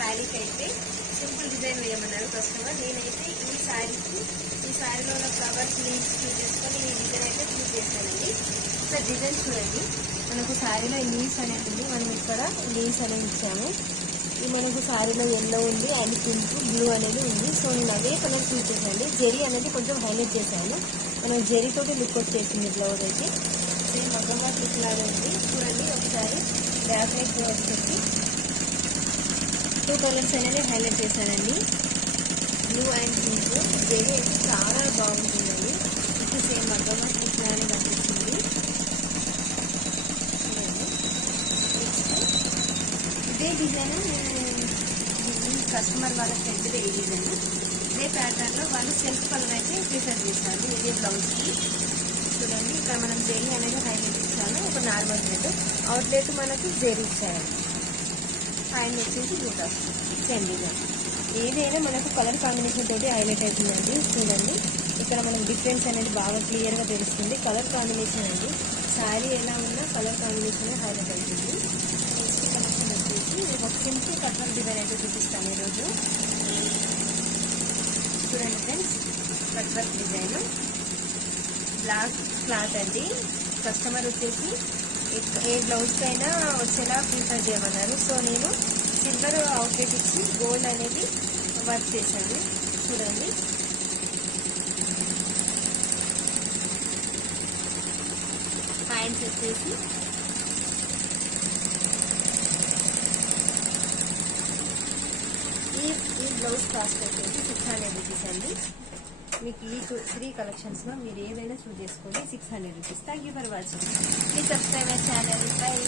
శారీకి అయితే simple design వేయమన్నారు customer. నేనైతే ఈ శారీలో ఉన్న ఫ్లవర్స్ లీవ్స్ చూస్ చేసుకొని ఈ డిజైన్ అయితే చూస్ చేశానండి. ఒకసారి డిజైన్ చూడండి. మనకు శారీలో లీవ్స్ అనేది ఉంది, మనం ఇక్కడ లీవ్స్ అనేవి ఇచ్చాము. ఈ మనకు శారీలో ఎల్లో ఉంది అండ్ పింక్ బ్లూ అనేది ఉంది. సో నేను అదే కలర్ చూస్ చేశాను. జెరీ అనేది కొంచెం హైలైట్ చేశాను. మనం జెరీతోటి లుక్ వచ్చేసింది బ్లౌజ్ అయితే. సేమ్ మగ్గం వర్క్ లుక్ లాగా ఉంది. చూడండి ఒకసారి బ్యాక్ నెక్ వచ్చేసి 2 కలర్స్ అనేది హైలైట్ చేశానండి, బ్లూ అండ్ పింక్. జెరీ అయితే చాలా బాగుంటుందండి. ఇప్పుడు సేమ్ మగ్గం వర్క్ లుక్ లాగానే కనిపిస్తుంది. చూడండి ఇదే డిజైన్ కస్టమర్ వాళ్ళ ఫ్రెండ్దే ఈ డిజైన్. ఇదే ప్యాటర్న్ లో వాళ్ళు సెల్ఫ్ కలర్ అయితే ప్రిఫర్ చేశారు ఇదే బ్లౌజ్ కి. చూడండి ఇక్కడ మనం జెరీ అనేది హైలైట్ ఇచ్చాము. ఒక నార్మల్ థ్రెడ్ అవుట్లెట్ మనకు జెరీ ఇచ్చారు. హ్యాండ్ వచ్చేసి బూటాస్ సేమ్ డిజైన్. ఏదైనా మనకు కలర్ కాంబినేషన్ తోటి హైలైట్ అవుతుందండి. చూడండి ఇక్కడ మనకు డిఫరెన్స్ అనేది బాగా క్లియర్ గా తెలుస్తుంది. కలర్ కాంబినేషన్ అండి, శారీ ఎలా ఉన్నా కలర్ కాంబినేషన్ హైలైట్ అవుతుంది. నెక్స్ట్ కలెక్షన్ వచ్చేసి ఒక సింపుల్ కట్వర్క్ డిజైన్ అయితే చూపిస్తాను ఈరోజు. చూడండి friends, cutwork design black cloth అండి. కస్టమర్ వచ్చేసి ఏ బ్లౌజ్కి అయినా వచ్చేలా ప్రిఫర్ చేయమన్నారు. సో నేను సిల్వర్ అవుట్లెట్ ఇచ్చి గోల్డ్ అనేది వర్క్ చేశాను. చూడండి హ్యాండ్స్ వచ్చేసి ఈ బ్లౌజ్ కాస్ట్ వచ్చేసి 600 రూపీస్ అండి. మీకు ఈ 3 కలెక్షన్స్ లో మీరు ఏదైనా చూస్ చేసుకోండి. 600 rupees. Thank you for watching. Please subscribe my channel. By.